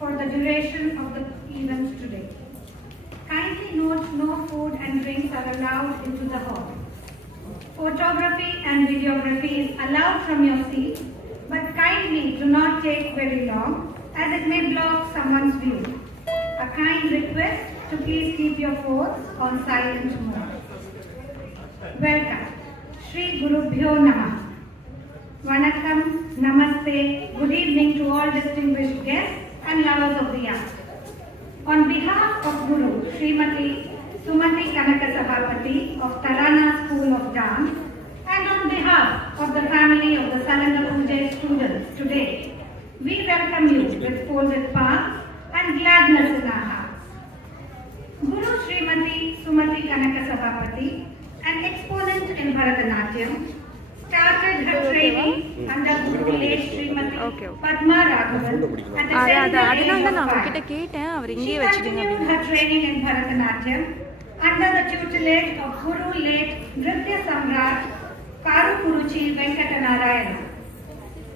for the duration of the event today. Kindly note no food and drinks are allowed into the hall. Photography and videography is allowed from your seat, but kindly do not take very long as it may block someone's view. A kind request to please keep your phones on silent mode. Welcome. Shri Gurubhyo Namah. Vanakkam, Namaste, good evening to all distinguished guests and lovers of the art. On behalf of Guru, Srimati Sumati Kanaka Sabhapati of Tarana School of Dance, and on behalf of the family of the Salangai Pooja students today, we welcome you with folded palms and gladness in our hearts. Guru Srimati Sumati Kanaka Sabhapati, an exponent in Bharatanatyam, started her training under Guru late Srimati Padma Raghavan at the tender age of 5. She continued her training in Bharatanatyam under the tutelage of Guru late Nritya Samrat Karukuruchi Venkatanarayana.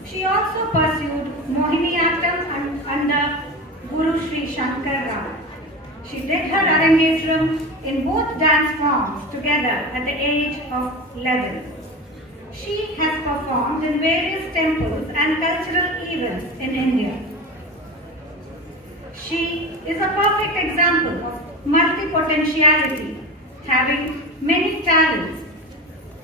She also pursued Mohiniyattam under Guru Sri Shankar Rao. She did her Arangetram in both dance forms together at the age of 11. She has performed in various temples and cultural events in India. She is a perfect example of multipotentiality, having many talents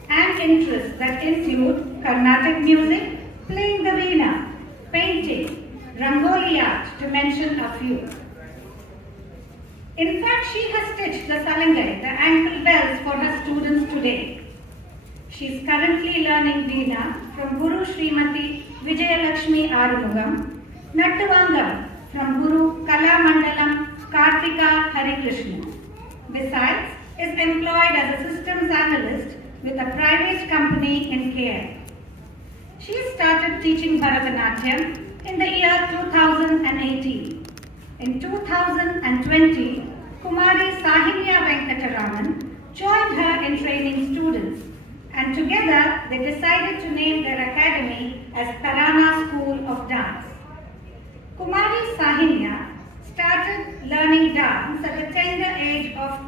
and interests that include Carnatic music, playing the veena, painting, rangoli art, to mention a few. In fact, she has stitched the Salangai, the ankle bells, for her students today. She is currently learning veena from Guru Srimati Vijayalakshmi Arumugam, Nattuvangam from Guru Kalamandalam Kartika Harikrishna. Besides, is employed as a systems analyst with a private company in KL. She started teaching Bharatanatyam in the year 2018. In 2020, Kumari Sahinya Venkataraman joined her in training students, and together they decided to name their academy as Tarana School of Dance. Kumari Sahinya started learning dance at the tender age of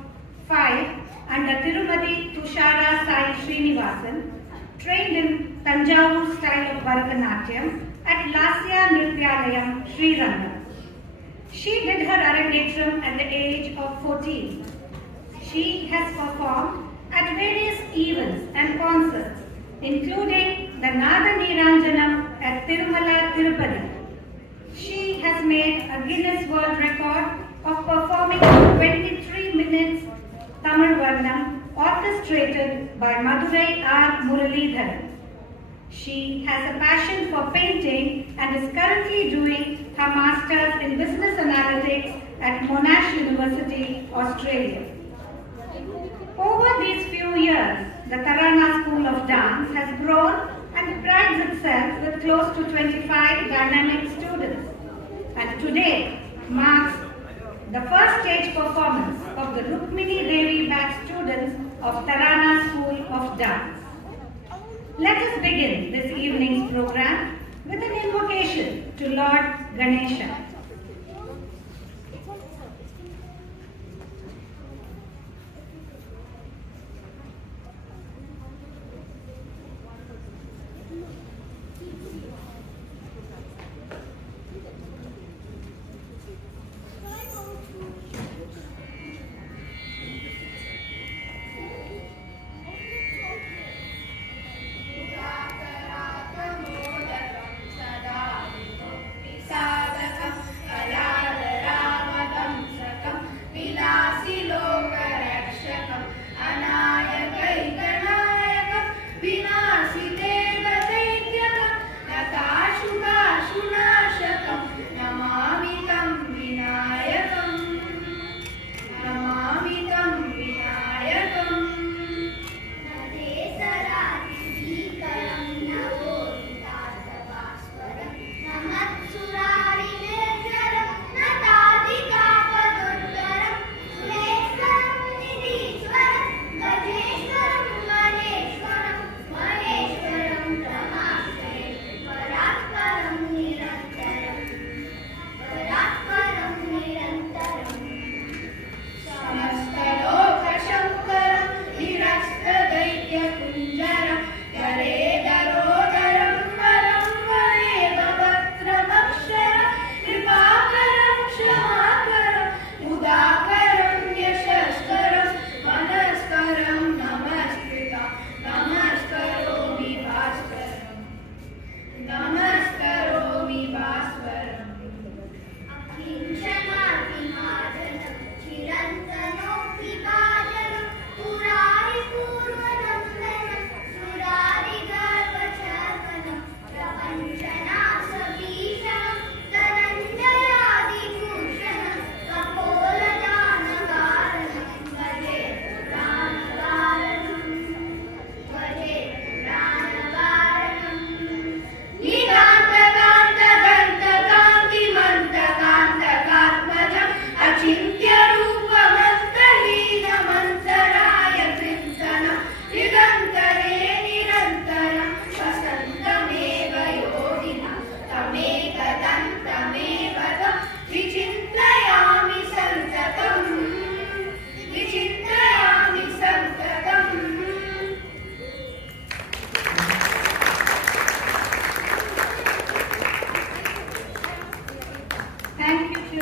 5 under Tirumati Tushara Sai Srinivasan, trained in Tanjavur style of Bharatanatyam at Lasya Nrityalayam, Srirangam. She did her Arangetram at the age of 14. She has performed at various events and concerts, including the Nada Niranjanam at Tirumala, Tirupati. She has made a Guinness World Record of performing 23 minutes Tamil Varnam orchestrated by Madurai R. Muralidharan. She has a passion for painting and is currently doing her Masters in Business Analytics at Monash University, Australia. Over these few years, the Tarana School of Dance has grown and prides itself with close to 25 dynamic students, and today marks the first stage performance of the Rukmini Devi batch students of Tarana School of Dance. Let us begin this evening's program with an invocation to Lord Ganesha. Sadakam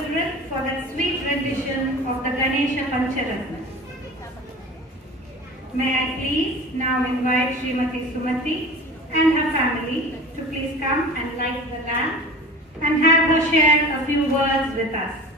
children for that sweet rendition of the Ganesha Pancharatna. May I please now invite Srimati Sumati and her family to please come and light the lamp and have her share a few words with us.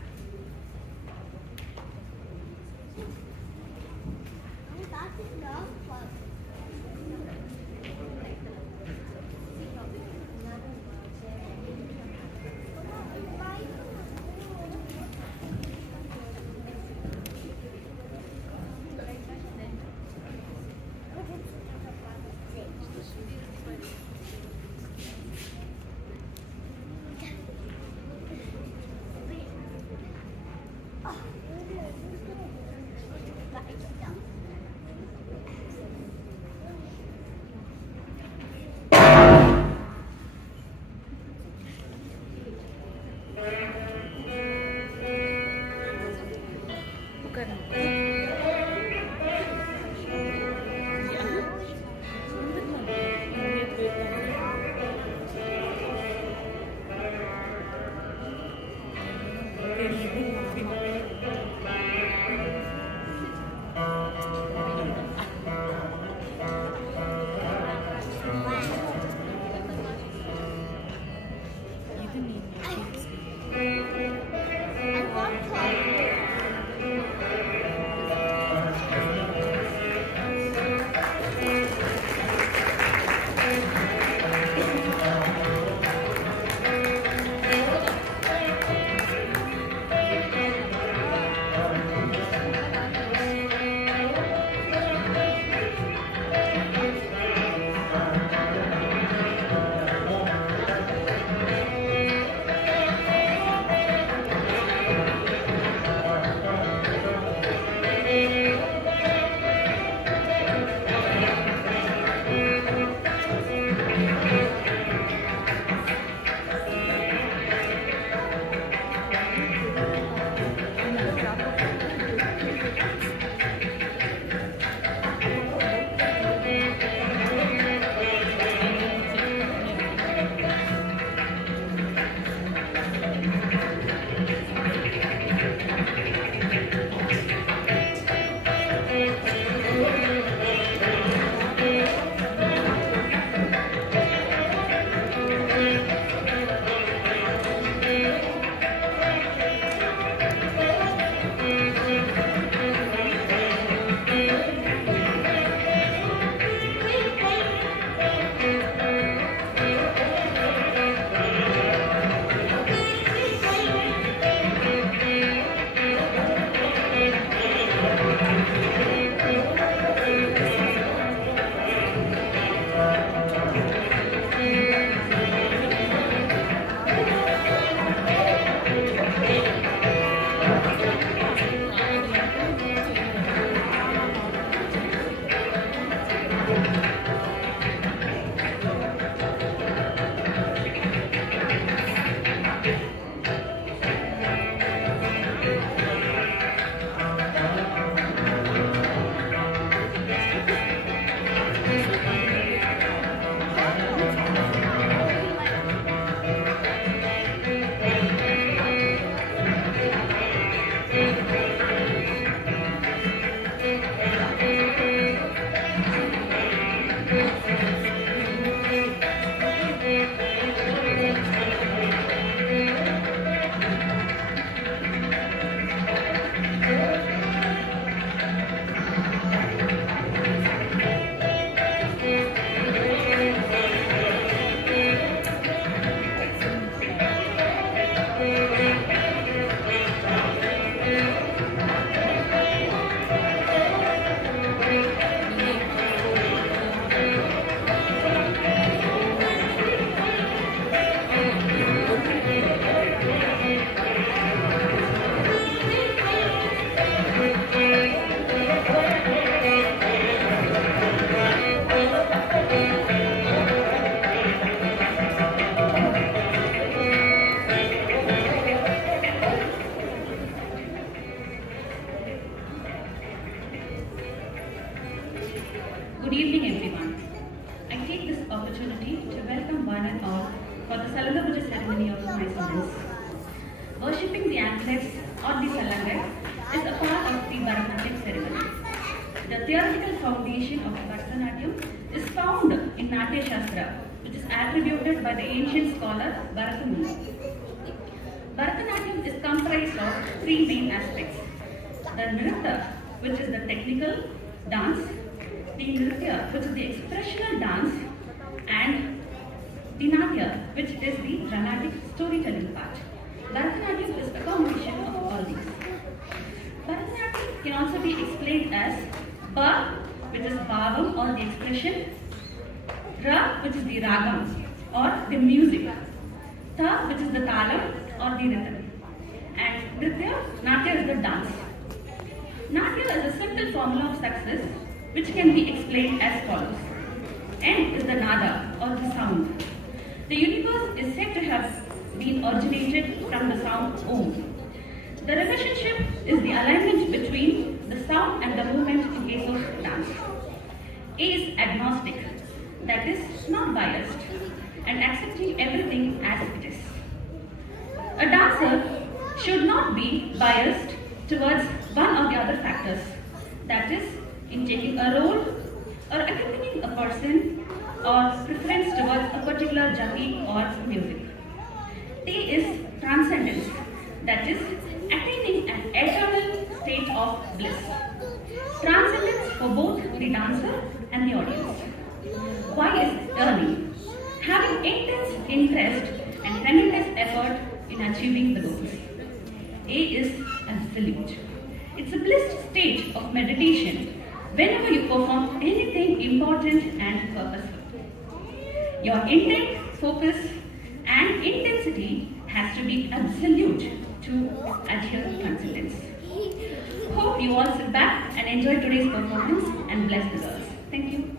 athletes or the Salangai is a part of the Bharatanatyam ceremony. The theoretical foundation of Bharatanatyam is found in Natya Shastra, which is attributed by the ancient scholar Bharatamuni. Bharatanatyam is comprised of three main aspects: the Nritta, which is the technical dance, the Nritya, which is the expressional dance, and the Natya, which is the dramatic storytelling part. Bharatanatyam is a combination of all these. Bharatanatyam can also be explained as Ba, which is bhavam or the expression, Ra, which is the ragam or the music, Tha, which is the talam or the rhythm, and Nritya, Natya is the dance. Natya is a simple formula of success which can be explained as follows. N is the nada or the sound. The universe is said to have been originated from the sound Om. The relationship is the alignment between the sound and the movement in case of dance. A is agnostic, that is not biased and accepting everything as it is. A dancer should not be biased towards one or the other factors, that is in taking a role or accompanying a person or preference towards a particular genre or music. T is transcendence, that is attaining an eternal state of bliss. Transcendence for both the dancer and the audience. Y is yearning, having intense interest and tremendous effort in achieving the goals. A is absolute. It's a blissed state of meditation whenever you perform anything important and purposeful. Your intent, focus, and intensity has to be absolute to adhere to transcendence. Hope you all sit back and enjoy today's performance and bless the girls. Thank you.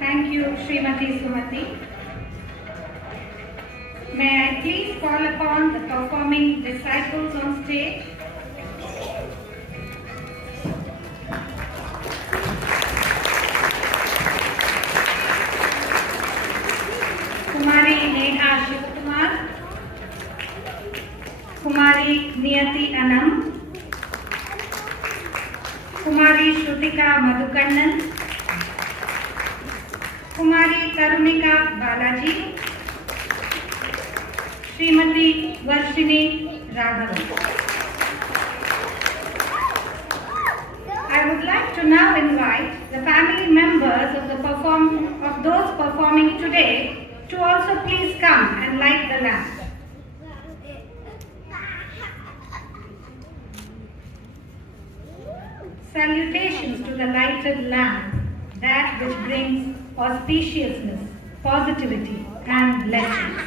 Thank you, Srimati Sumati. May I please call upon the performing disciples on stage? Kumari Neha Shivkumar, Kumari Niyati Anam, Kumari Shrutika Madhukannan, Kumari Tarunika Balaji, Srimati Varshini Raghavan. I would like to now invite the family members of those performing today to also please come and light the lamp. Salutations to the lighted lamp, that which brings auspiciousness, positivity, and blessings.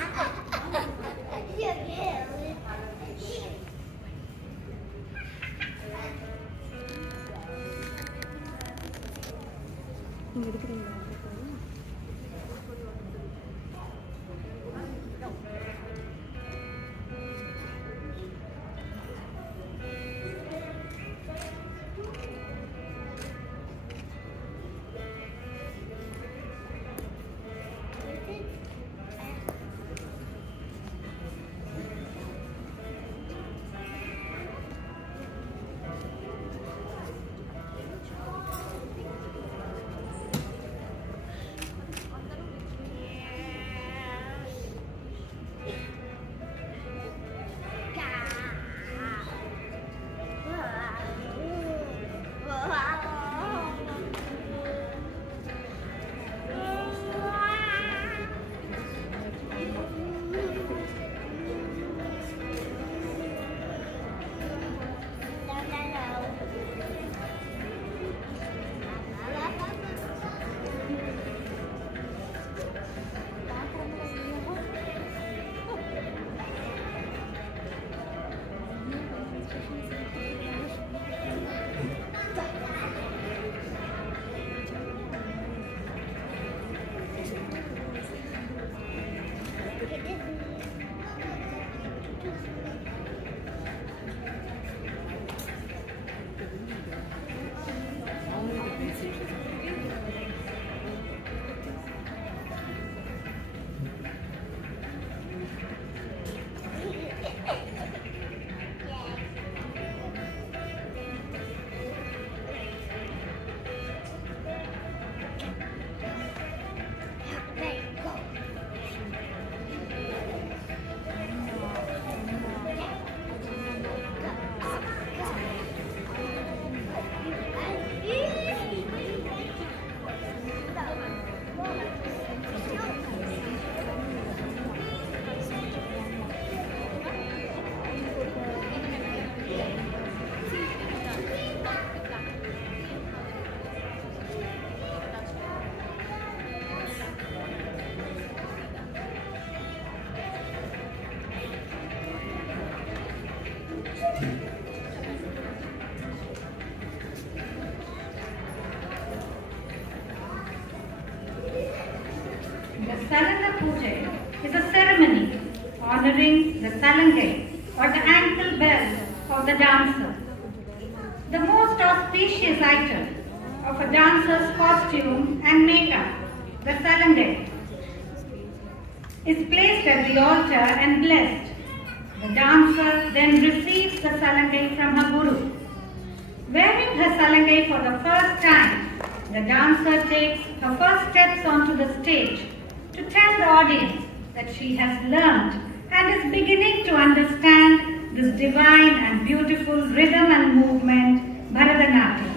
Pooja is a ceremony honoring the Salangai or the ankle belt of the dancer. The most auspicious item of a dancer's costume and makeup, the Salangai, is placed at the altar and blessed. The dancer then receives the Salangai from her guru. Wearing her Salangai for the first time, the dancer takes her first steps onto the stage to tell the audience that she has learned and is beginning to understand this divine and beautiful rhythm and movement, Bharatanatyam.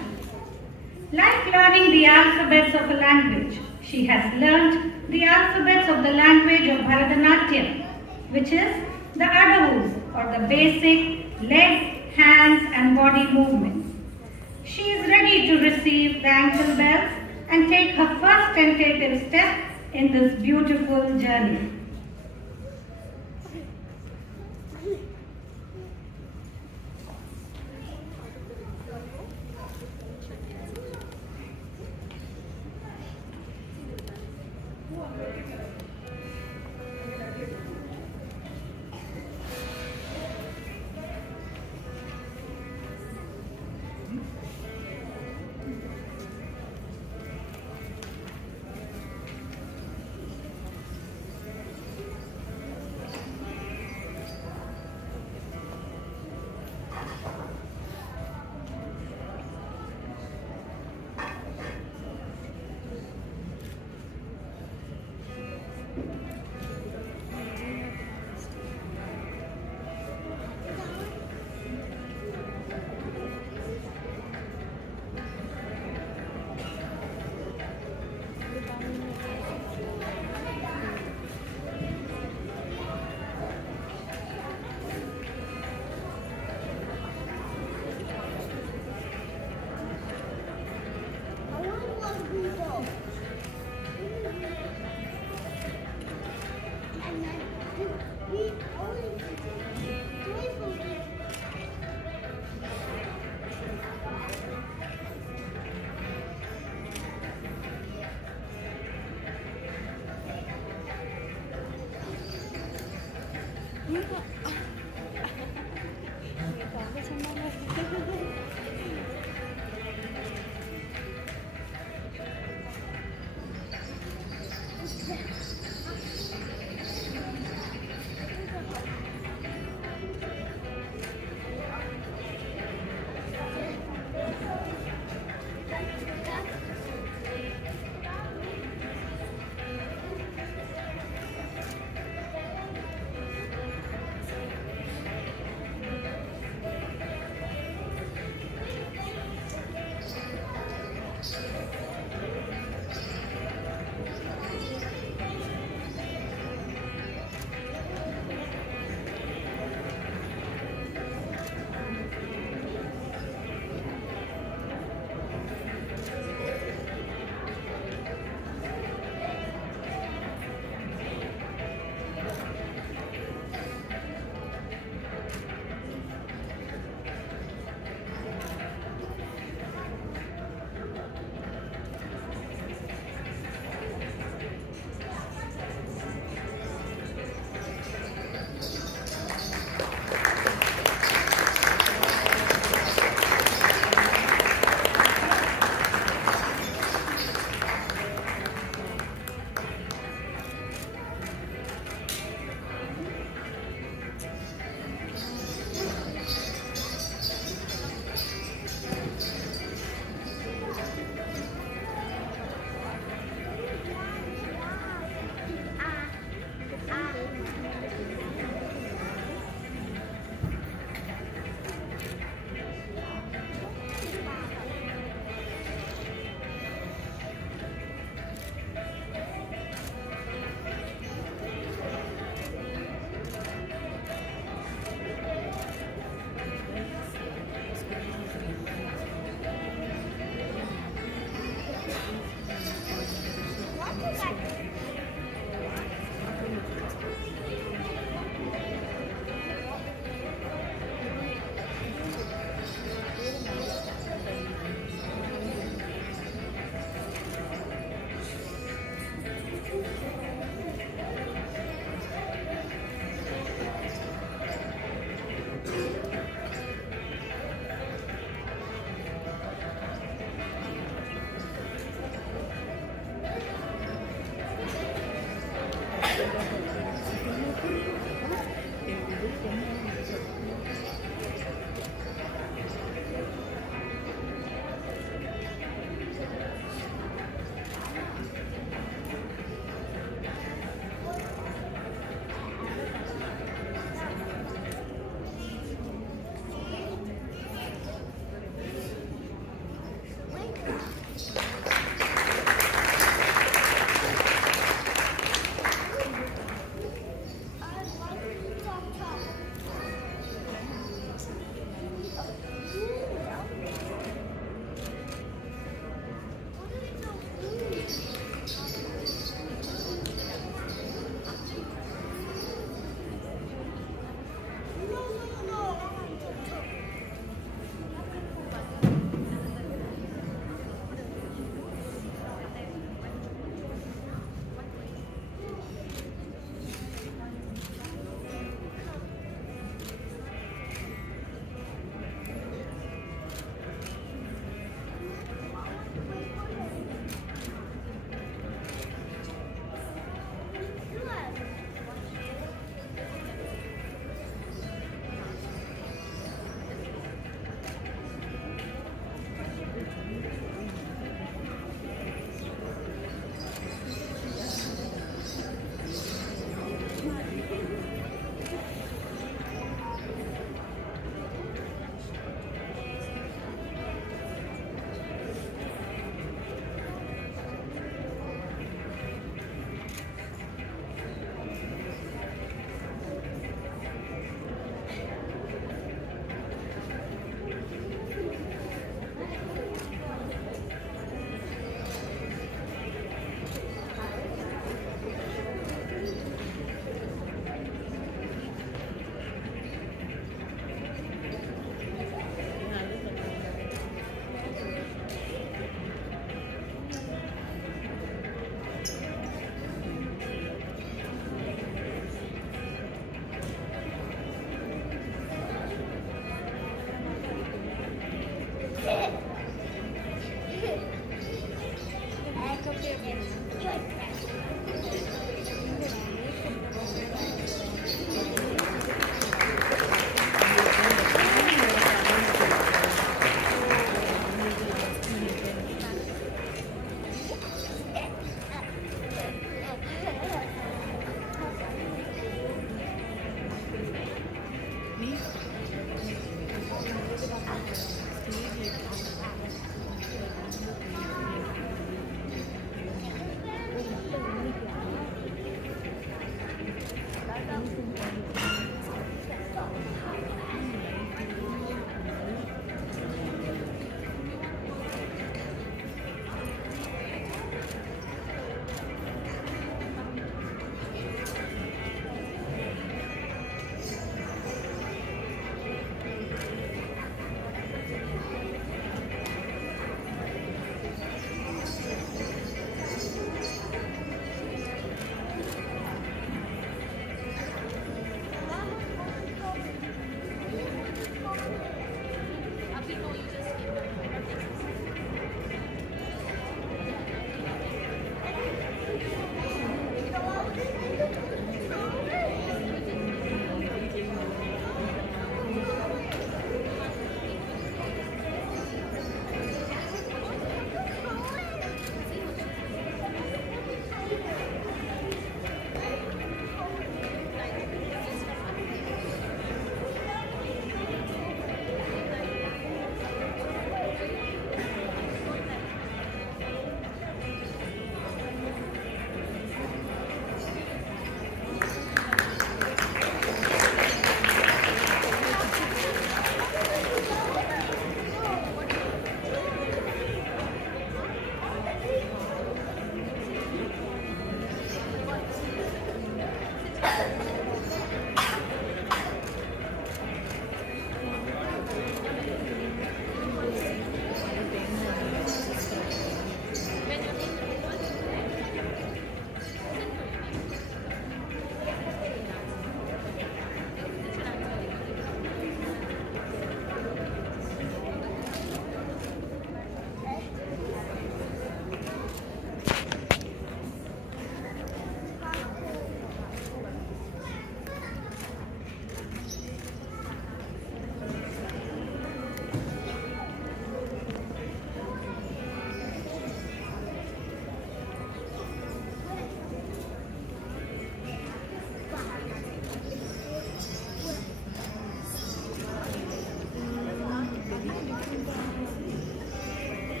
Like learning the alphabets of a language, she has learned the alphabets of the language of Bharatanatyam, which is the adavus or the basic leg, hands and body movements. She is ready to receive the ankle bells and take her first tentative step in this beautiful journey.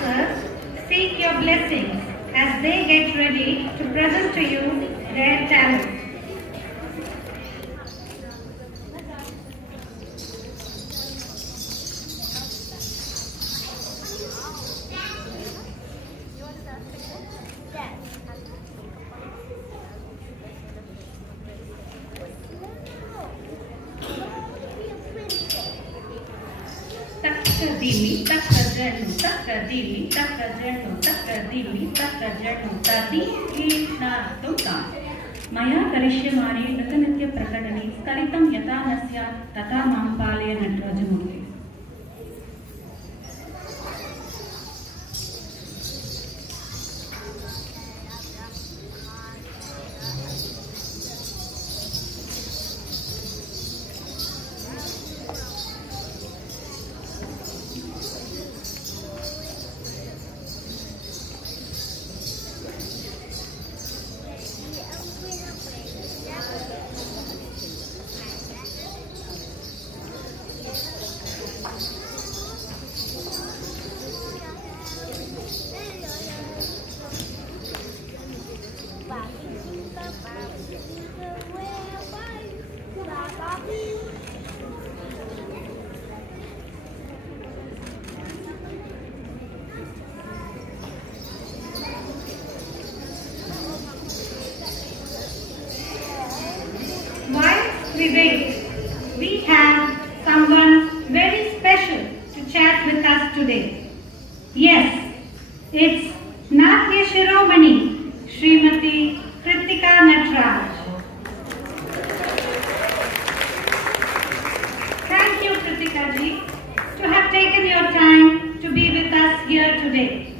dancers seek your blessings as they get ready to present to you their talent. Takadimi, takadenu, takadimi, takadenu, takadimi, takadenu, tadi na tumta. Maya karishyamani nृत्यनृत्य प्रकटने स्तरितं यथा न स्यात् तथा मां पालय नटराजमूर्ते. We wait. We have someone very special to chat with us today. Yes, it's Natya Shiromani, Srimati Kritika Natraj. Thank you, Kritika ji, to have taken your time to be with us here today.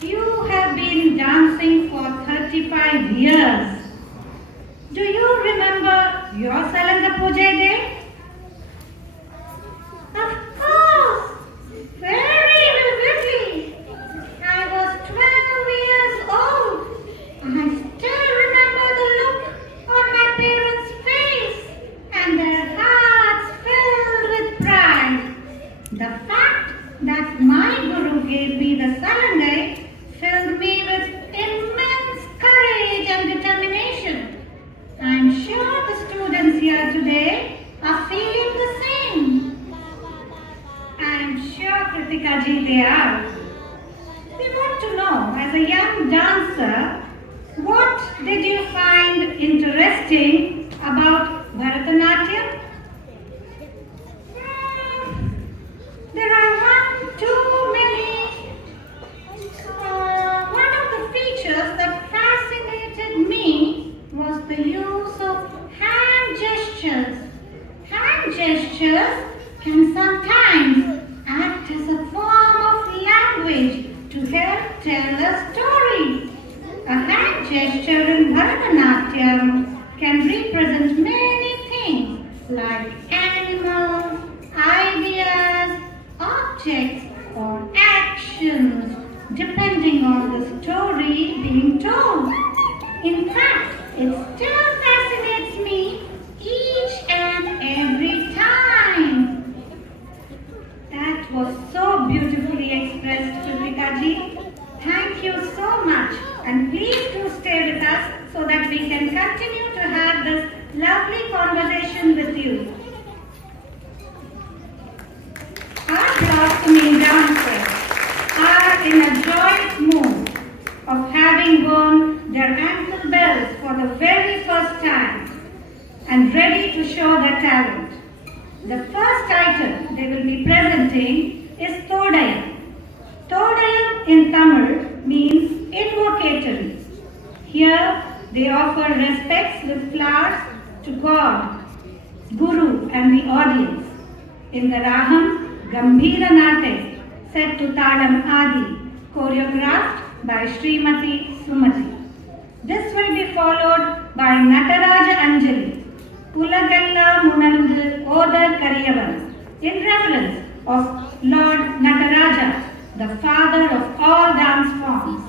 You have been dancing for 35 years. Do you remember your Salangai Pooja day? Of course, very vividly. I was 12 years old. I still remember the look on my parents' face and their hearts filled with pride. The fact that my guru gave me the Salangai filled me with immense courage and determination. I'm sure the students here today are feeling the same. I'm sure, Kritika ji, they are. We want to know, as a young dancer, what did you find interesting about Bharatanatyam? There are too many. One of the features that fascinated me was the use of hand gestures. Hand gestures can sometimes act as a form of language to help tell a story. A hand gesture in Bharatanatyam can represent many things like animals, ideas, objects, or actions, depending on the story being told. In fact, it still fascinates me each and every time. That was so beautifully expressed, Kritika ji. Thank you so much, and please do stay with us so that we can continue to have this lovely conversation with you. Our blossoming dancers are in a joyous mood of having worn their ankle bells for the very first time and ready to show their talent. The first item they will be presenting is Thodayam. Thodayam in Tamil means invocatory. Here they offer respects with flowers to God, Guru and the audience. In the Raham Gambhira Nate, set to Talam Adi, choreographed by Srimati Sumati. This will be followed by Nataraja Anjali, Ulagalla Munandu Odar Kariyavan, in reverence of Lord Nataraja, the father of all dance forms.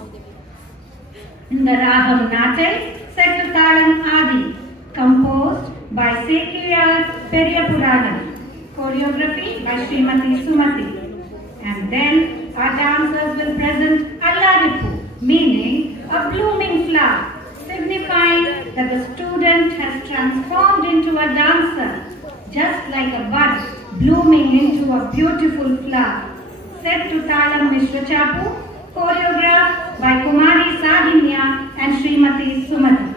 In the Raham Nate, set to Talam Adi, composed by Sekiyar Periyapurana, choreography by Srimati Sumati. And then our dancers will present Allaripu, meaning a blooming flower, signifying that the student has transformed into a dancer, just like a bud blooming into a beautiful flower. Set to Talam Mishra Chapu, choreographed by Kumari Sadinya and Srimati Sumati.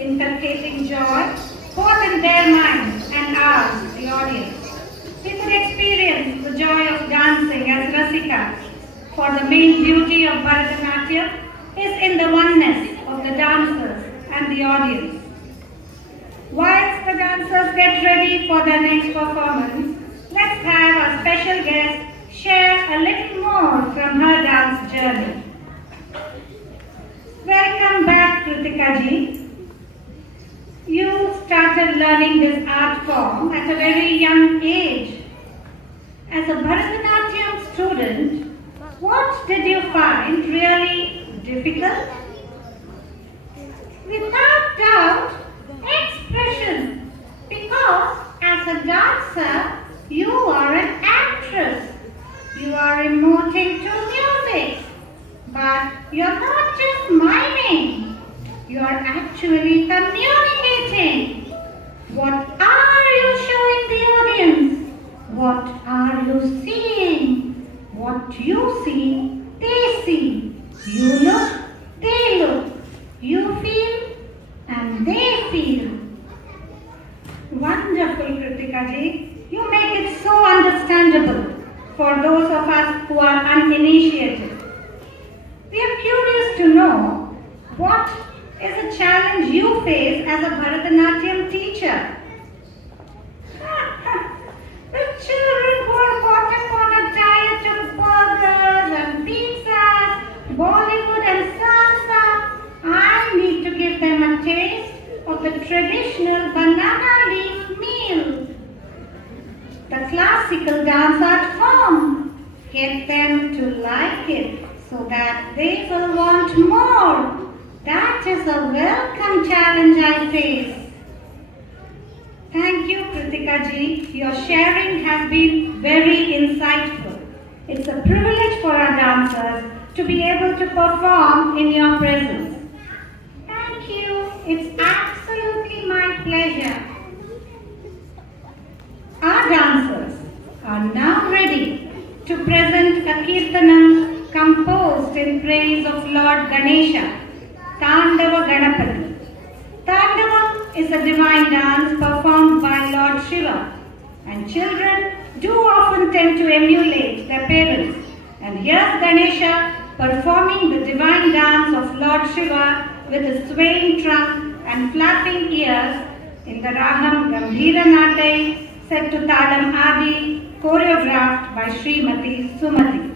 inculcating joy, both in their minds and ours, the audience. We could experience the joy of dancing as Rasika, for the main beauty of Bharatanatyam is in the oneness of the dancers and the audience. Whilst the dancers get ready for their next performance, let's have our special guest share a little more from her dance journey. Welcome back, Kritika ji. You started learning this art form at a very young age. As a Bharatanatyam student, what did you find really difficult? Without doubt, expression. Because as a dancer, you are an actress. You are emoting to music. But you're not just miming. You're actually communicating. What are you showing the audience? What are you seeing? What you see, they see. You look, they look. You feel, and they feel. Wonderful, Kritika ji. You make it so understandable for those of us who are uninitiated. We are curious to know what is a challenge you face as a Bharatanatyam teacher. traditional banana leaf meal. The classical dance art form. Get them to like it so that they will want more. That is a welcome challenge I face. Thank you, Kritika ji. Your sharing has been very insightful. It's a privilege for our dancers to be able to perform in your presence. Thank you. It's absolutely my pleasure. Our dancers are now ready to present a kirtanam composed in praise of Lord Ganesha, Tandava Ganapati. Tandava is a divine dance performed by Lord Shiva, and children do often tend to emulate their parents. And here's Ganesha performing the divine dance of Lord Shiva with his swaying trunk and flapping ears in the Raham Gambhira Natai set to Talam Adi, choreographed by Srimati Sumati.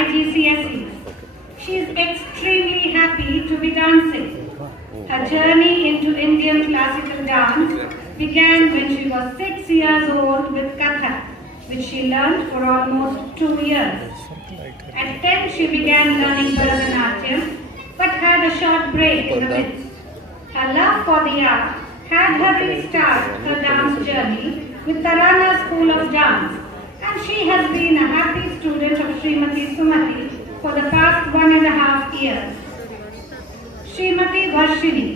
IGCSEs. She is extremely happy to be dancing. Her journey into Indian classical dance began when she was 6 years old with Kathak, which she learned for almost 2 years. At 10, she began learning Bharatanatyam, but had a short break in the midst. Her love for the art had her restart her dance journey with Tarana School of Dance, and she has been a happy student of Srimati Sumati for the past 1.5 years. Srimati Varshini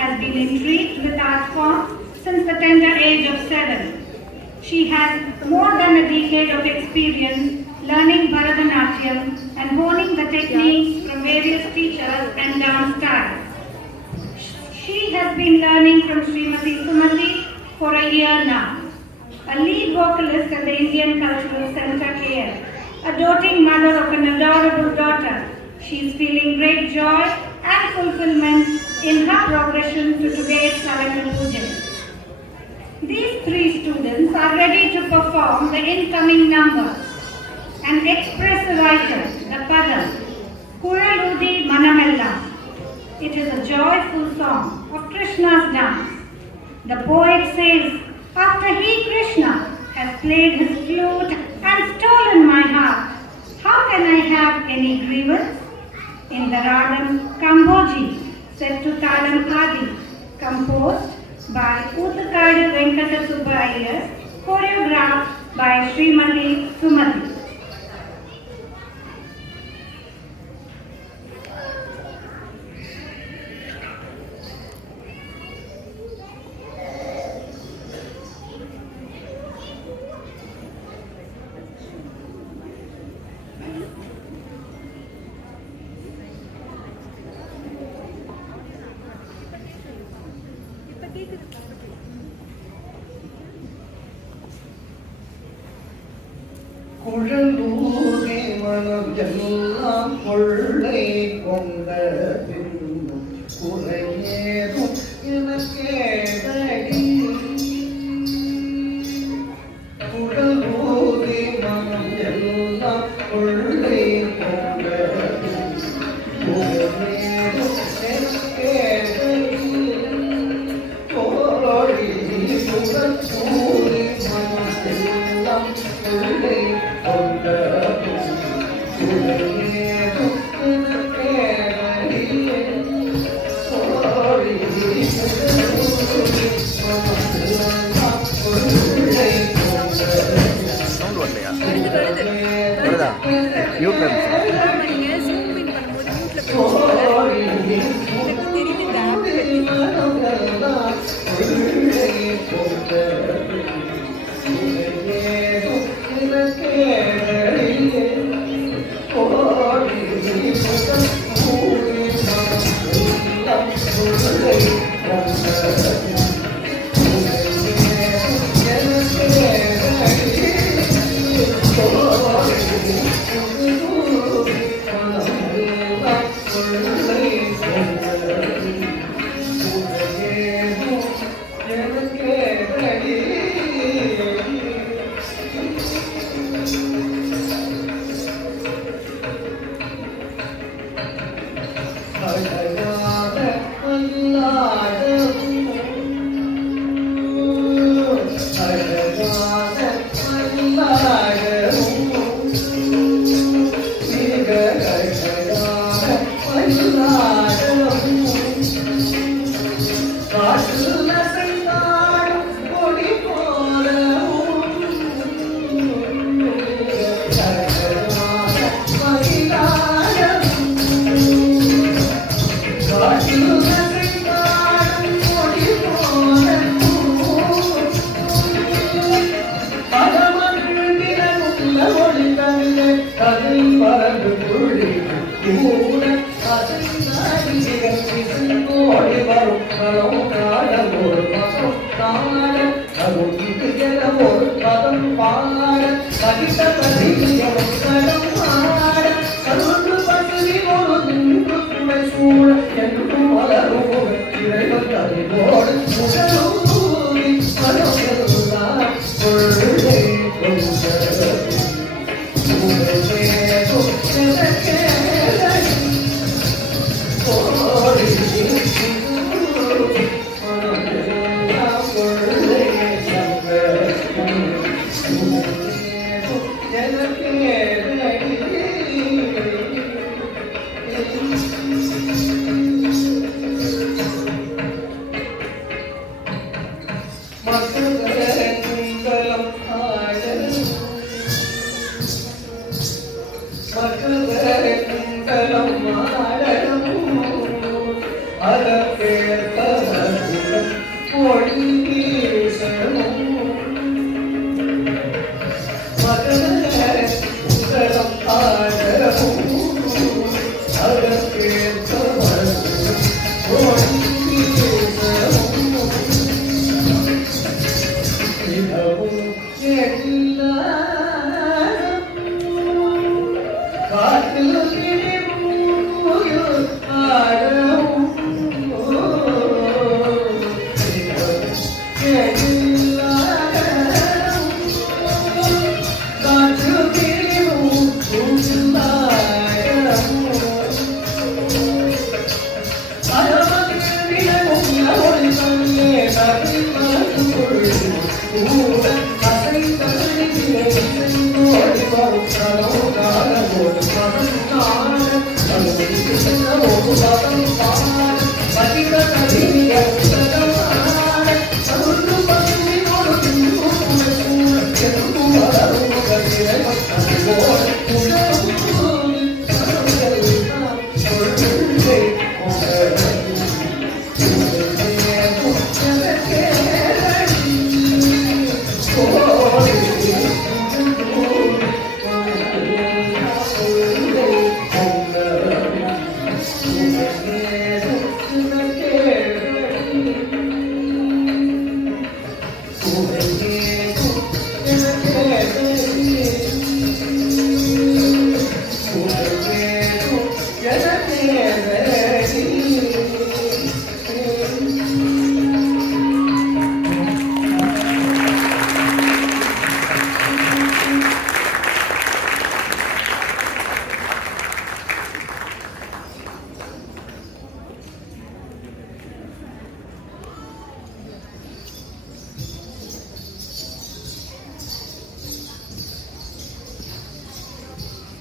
has been intrigued with art form since the tender age of 7. She has more than a decade of experience learning Bharatanatyam and honing the techniques from various teachers and dance styles. She has been learning from Srimati Sumati for a year now. A lead vocalist at the Indian Cultural Center KL, a doting mother of an adorable daughter, she is feeling great joy and fulfillment in her progression to today's Salangai Pooja. These 3 students are ready to perform the incoming number. An expressive item, the Padam, Kuraludi Manamella. It is a joyful song of Krishna's dance. The poet says, after he, Krishna, has played his flute and stolen my heart, how can I have any grievance? In the Radam Kamboji, set to Talam Adi, composed by Uthakadu Venkata Subba Iyer, choreographed by Srimati Sumati. குழலூரே மனம் எல்லாம் கொள்ளை கொண்ட பின்னும் குறையேதும் எனக்கேதடி. குழலூரே மனம் எல்லாம் கொள்ளை கொண்ட பின்னும் குறையேதும் எனக்கேதடி. தோழி குழலூரே மனம் எல்லாம் கொள்ளை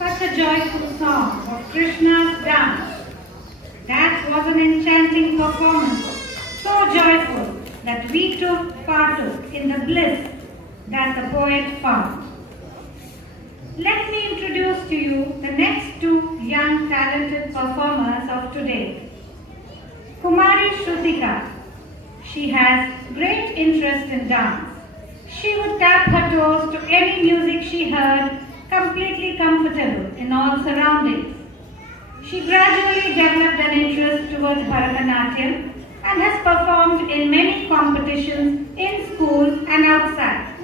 Such a joyful song of Krishna's dance. That was an enchanting performance, so joyful that we took part in the bliss that the poet found. Let me introduce to you the next two young talented performers of today. Kumari Shrutika. She has great interest in dance. She would tap her toes to any music she heard, completely comfortable in all surroundings. She gradually developed an interest towards Bharatanatyam and has performed in many competitions in school and outside.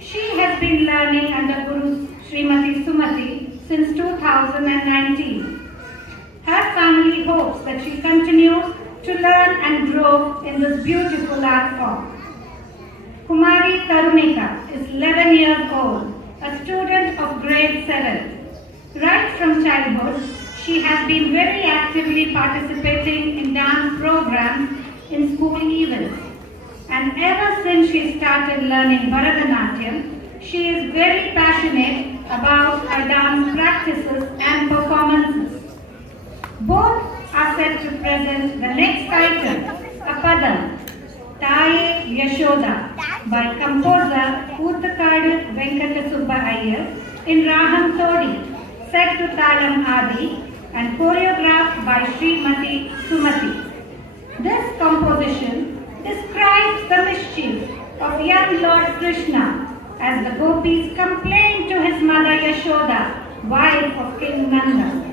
She has been learning under Guru Srimati Sumati since 2019. Her family hopes that she continues to learn and grow in this beautiful art form. Kumari Tarunika is 11 years old, a student of grade 7. Right from childhood, she has been very actively participating in dance programs in school events. And ever since she started learning Bharatanatyam, she is very passionate about her dance practices and performances. Both are set to present the next item, a padam, Taye Yashoda, by composer Oothakadu Venkata Subba Iyer in Raham Todi, set to Talam Adi and choreographed by Srimati Sumati. This composition describes the mischief of young Lord Krishna as the gopis complained to his mother Yashoda, wife of King Nanda.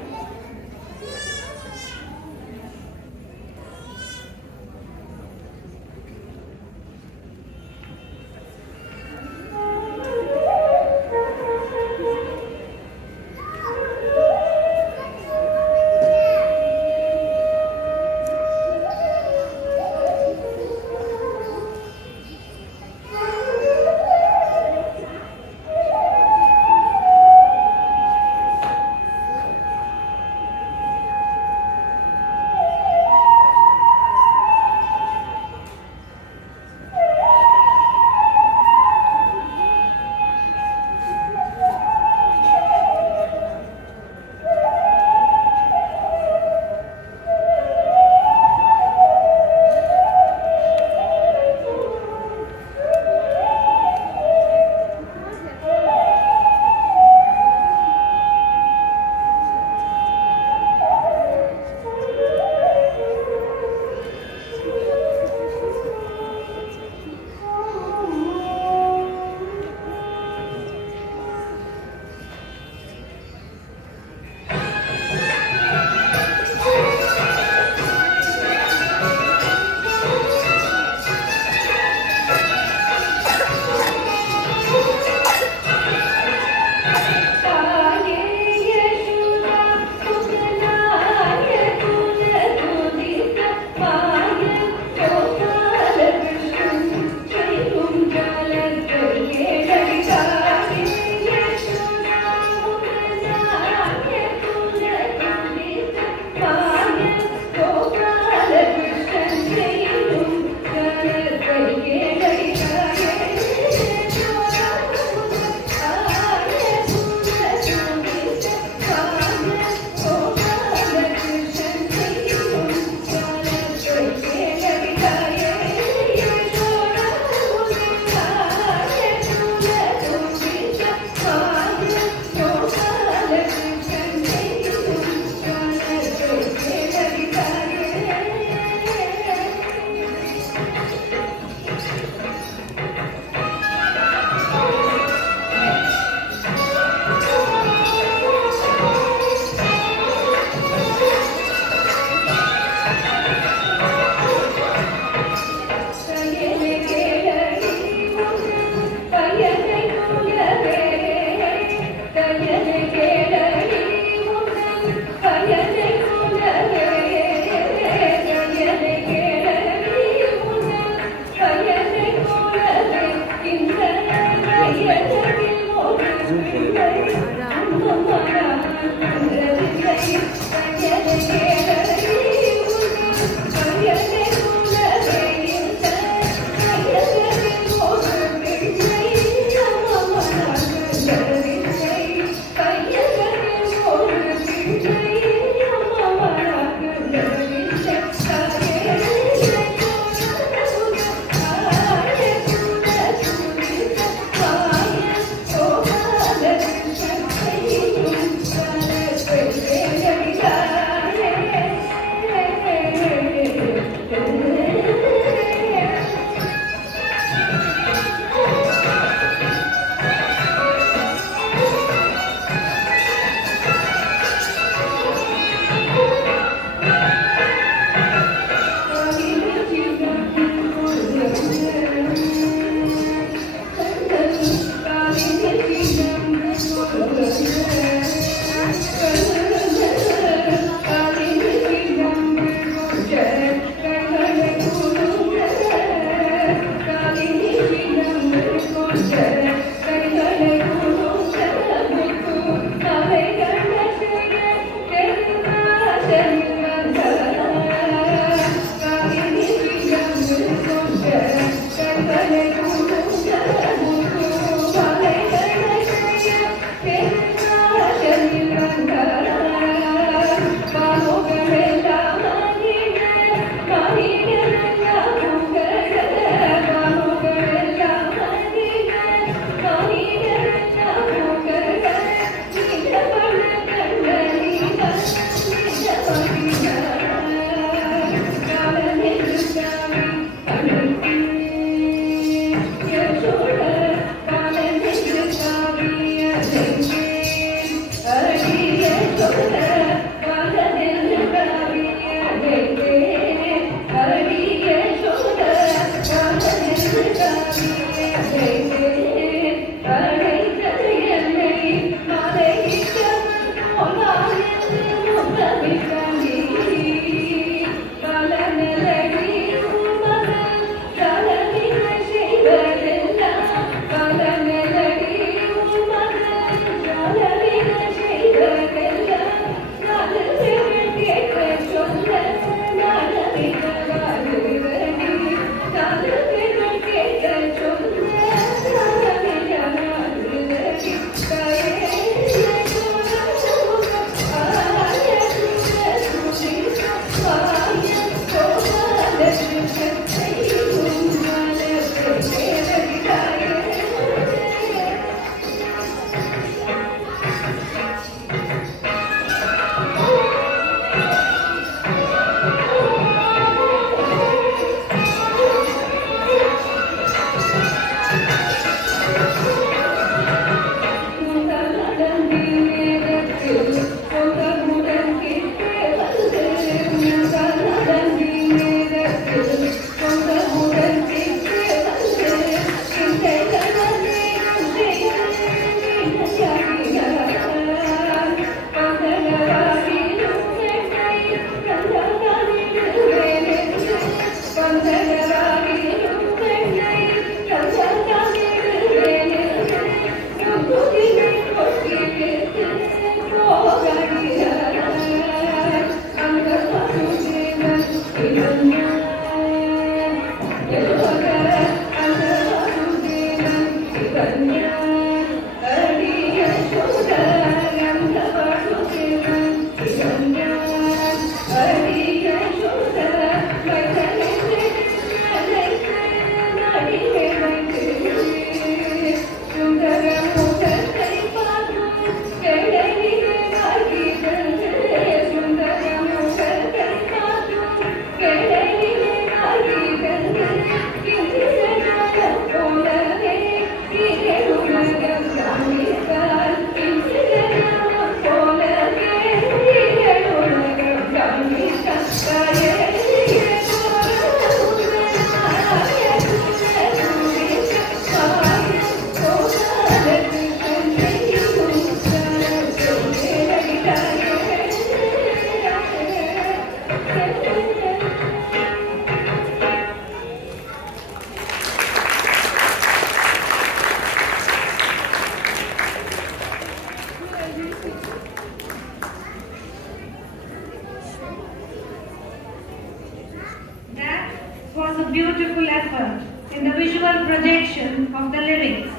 in the visual projection of the lyrics.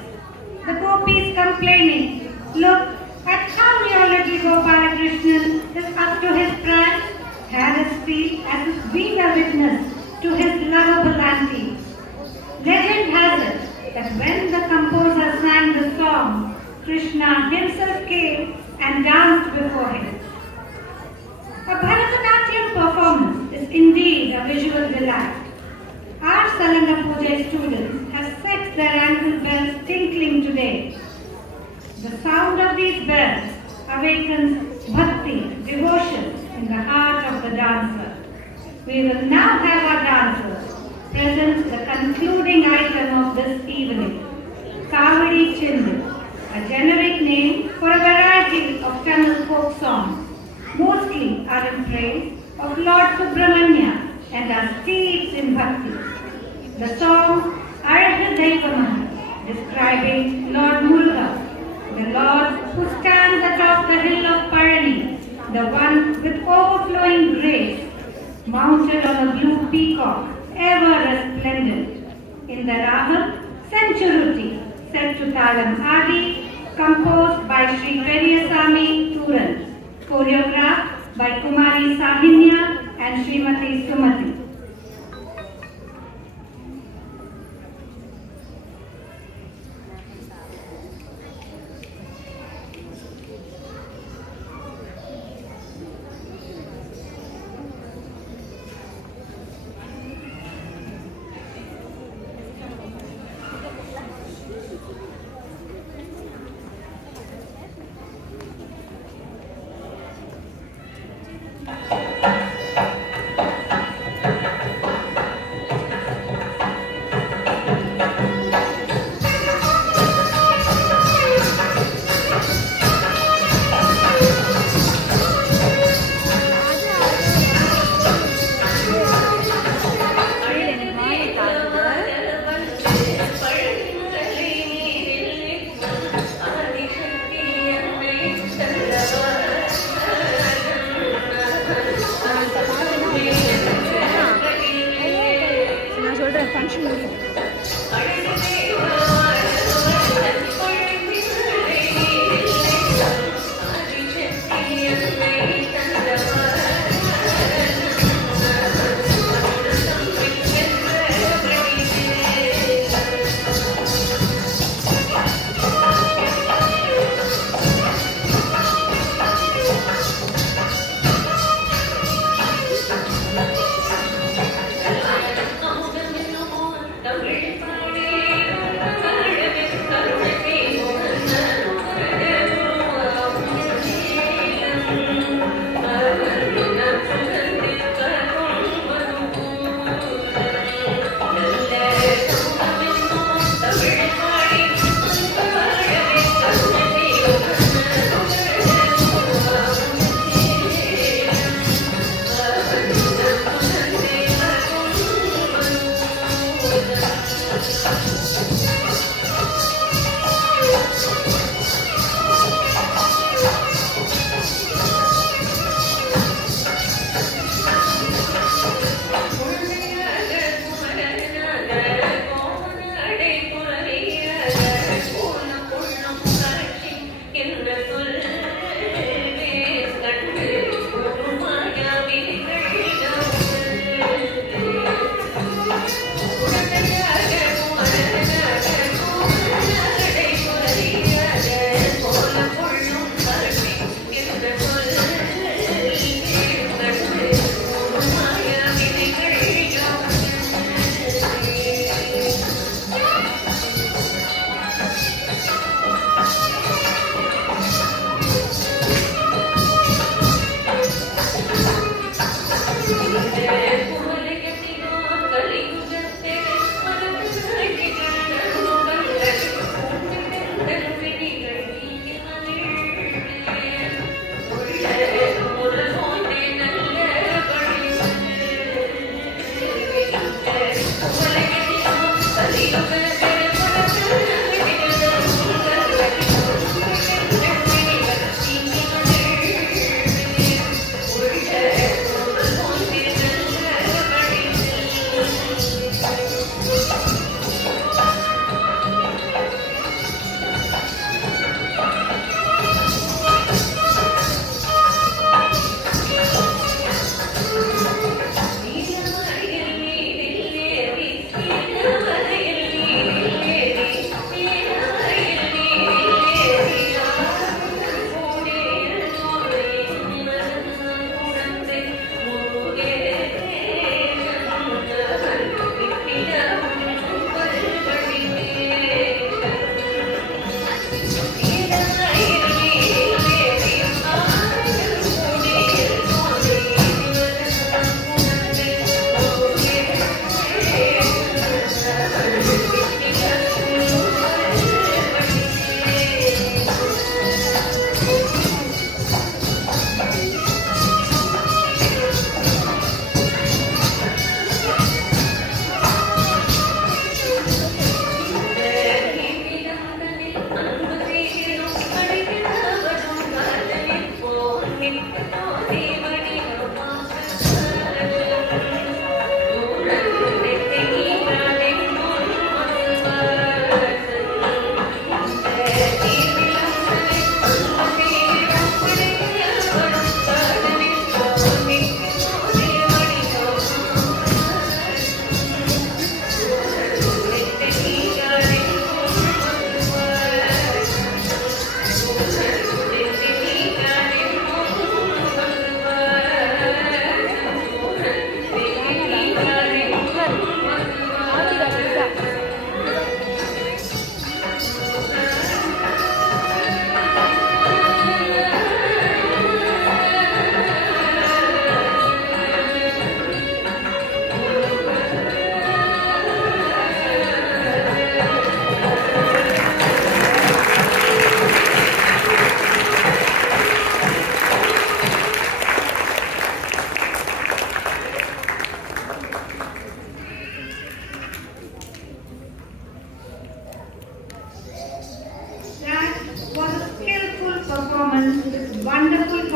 The gopis complaining, look at how your little Gopalakrishnan is up to his prank, had his feet as if being a witness to his lovable auntie. Legend has it that when the composer sang the song, Krishna himself came and danced before him. A Bharatanatyam performance is indeed a visual delight. Our Salangai Pooja students have set their ankle bells tinkling today. The sound of these bells awakens bhakti, devotion in the heart of the dancer. We will now have our dancers present the concluding item of this evening, Kavadi Chindu, a generic name for a variety of Tamil folk songs, mostly are in praise of Lord Subramanya and are steeped in bhakti. The song Aradha Deivamana, describing Lord Muruga, the Lord who stands atop the hill of Parani, the one with overflowing grace, mounted on a blue peacock, ever resplendent. In the Raham, Centuruti, set to Talam Adi, composed by Sri Periyasamy Turan, choreographed by Kumari Sahinya and Srimati Sumati.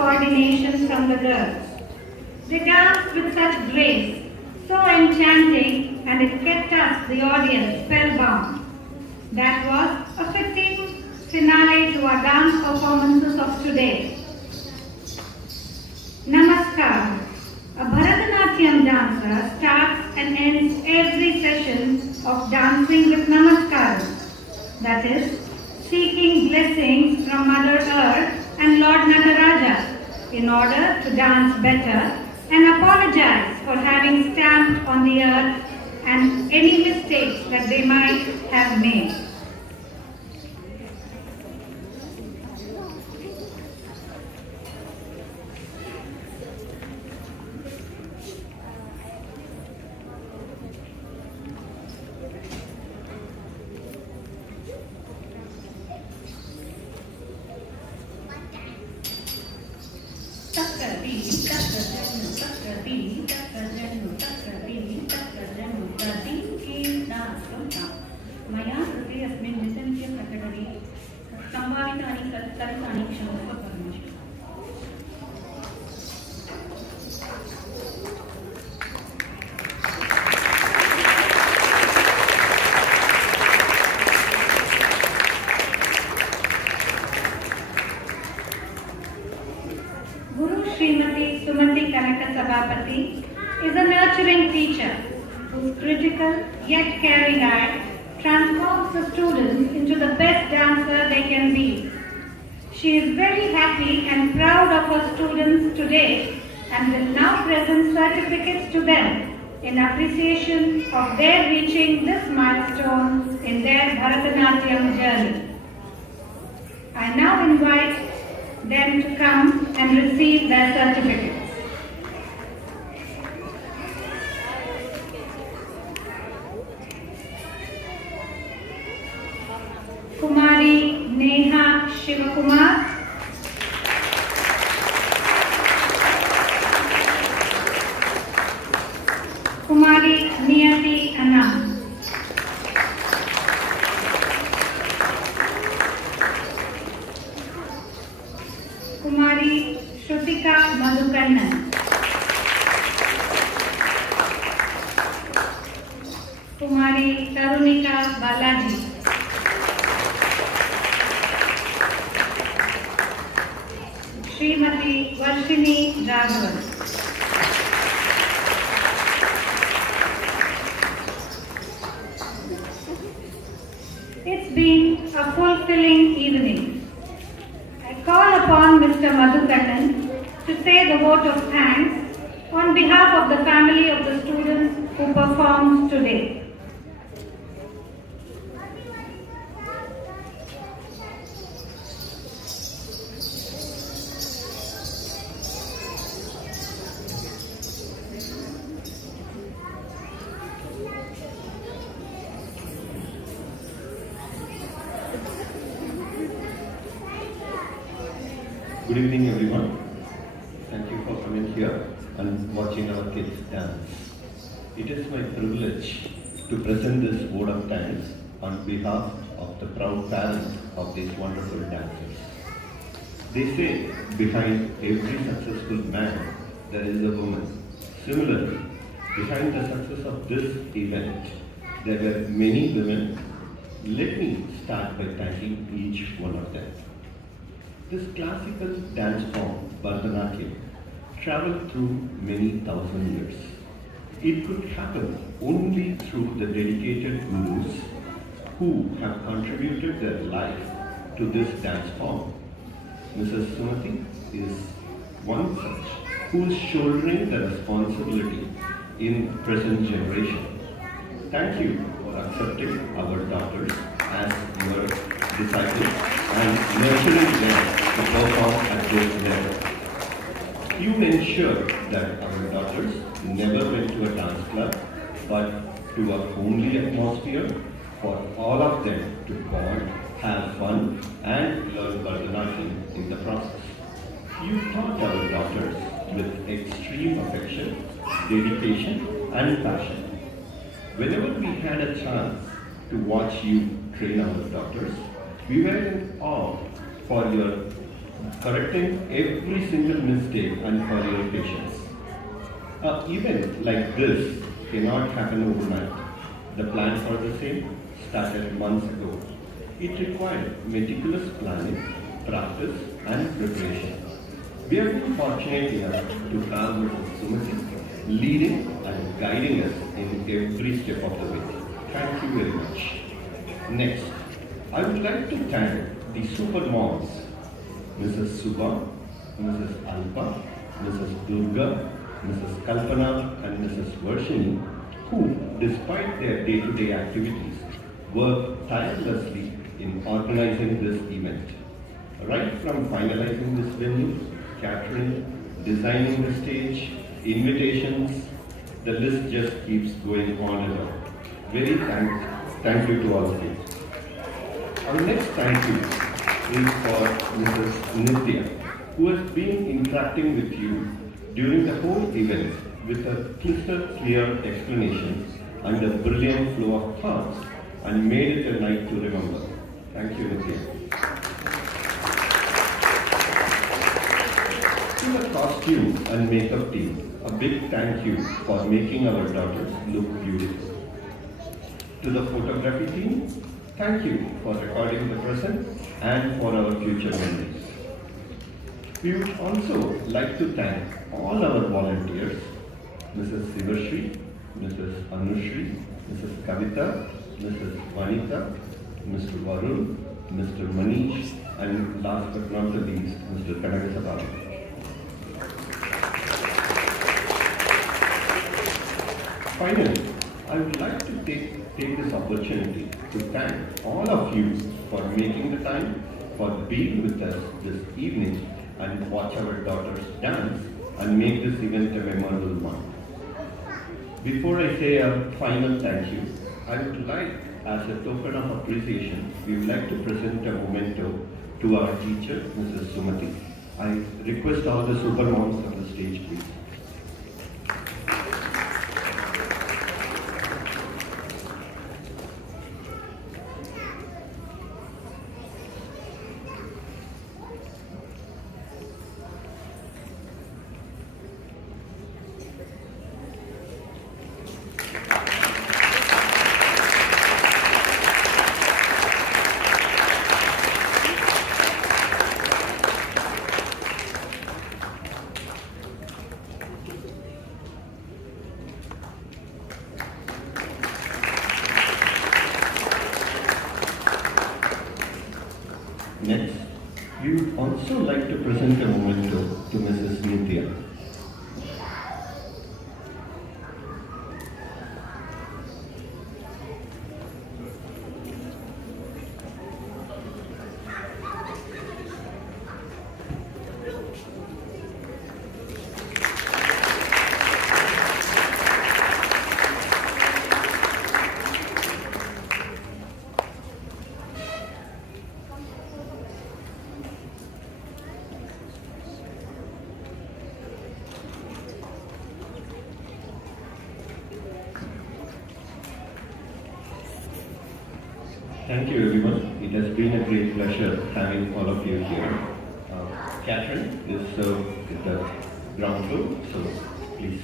coordination from the girls. They danced with such grace, so enchanting, and it kept us, the audience, spellbound. That was a fitting finale to our dance performances of today. Namaskar. A Bharatanatyam dancer starts and ends every session of dancing with Namaskar. That is, seeking blessings from Mother Earth and Lord Nataraja in order to dance better and apologize for having stamped on the earth and any mistakes that they might have made. मया कृते अस्मिन् निसन्त्य प्रकटने सम्भावितानि सत्कर्माणि क्षमस्व परमेश्वर. Guru Srimati Sumati Kanaka Sabhapati is a nurturing teacher whose critical yet caring eye transforms the students into the best dancer they can be. She is very happy and proud of her students today and will now present certificates to them in appreciation of their reaching this milestone in their Bharatanatyam journey. I now invite them to come and receive their certificates. Kumari Neha Shivakumar, Kumari Niyati Anand, Kumari Shrutika Madhukannan, Kumari Tarunika Balaji, Srimati Varshini Raghavan, It's been a fulfilling evening. I call upon Mr. Madhukannan to say the vote of thanks on behalf of the family of the students who performed today. Good evening, everyone. Thank you for coming here and watching our kids dance. It is my privilege to present this vote of thanks on behalf of the proud parents of these wonderful dancers. They say behind every successful man there is a woman. Similarly, behind the success of this event, there were many women. Let me start by thanking each one of them. This classical dance form, Bharatanatyam, traveled through many thousand years. It could happen only through the dedicated gurus who have contributed their life to this dance form. Mrs. Sumati is one such who is shouldering the responsibility in present generation. Thank you for accepting our daughters as your disciples and nurturing them to perform at this level. You ensure that our daughters never went to a dance club, but to a homely atmosphere for all of them to bond, have fun, and learn Bharatanatyam in the process. You taught our daughters with extreme affection, dedication, and passion. Whenever we had a chance to watch you train our daughters, we were in awe for your correcting every single mistake and for your patience. An event like this cannot happen overnight. The plan for the same started months ago. It required meticulous planning, practice, and preparation. We have been fortunate enough to have Mrs. Sumati leading and guiding us in every step of the way. Thank you very much. Next, I would like to thank the super moms, Mrs. Subha, Mrs. Alpa, Mrs. Durga, Mrs. Kalpana, and Mrs. Varshini, who, despite their day-to-day activities, work tirelessly in organizing this event. Right from finalizing this venue, catering, designing the stage, invitations, the list just keeps going on and on. Very thank you to all of you. Our next thank you is for Mrs. Nitya, who has been interacting with you during the whole event with a crystal clear explanation and a brilliant flow of thoughts and made it a night to remember. Thank you, Nitya. To the costume and makeup team, a big thank you for making our daughters look beautiful. To the photography team, thank you for recording the present and for our future memories. We would also like to thank all our volunteers, Mrs. Sivashri, Mrs. Anushri, Mrs. Kavita, Mrs. Vanita, Mr. Varun, Mr. Manish, and last but not the least, Mr. Kanagasabha. Finally, I would like to take this opportunity to thank all of you for making the time, for being with us this evening and watch our daughters dance and make this event a memorable one. Before I say a final thank you, I would like, as a token of appreciation, we would like to present a memento to our teacher, Mrs. Sumati. I request all the super moms on the stage, please. Next, we would also like to present a memento to Mrs. Nitya. Thank you, everyone. It has been a great pleasure having all of you here. Catherine is served with the ground floor, so please.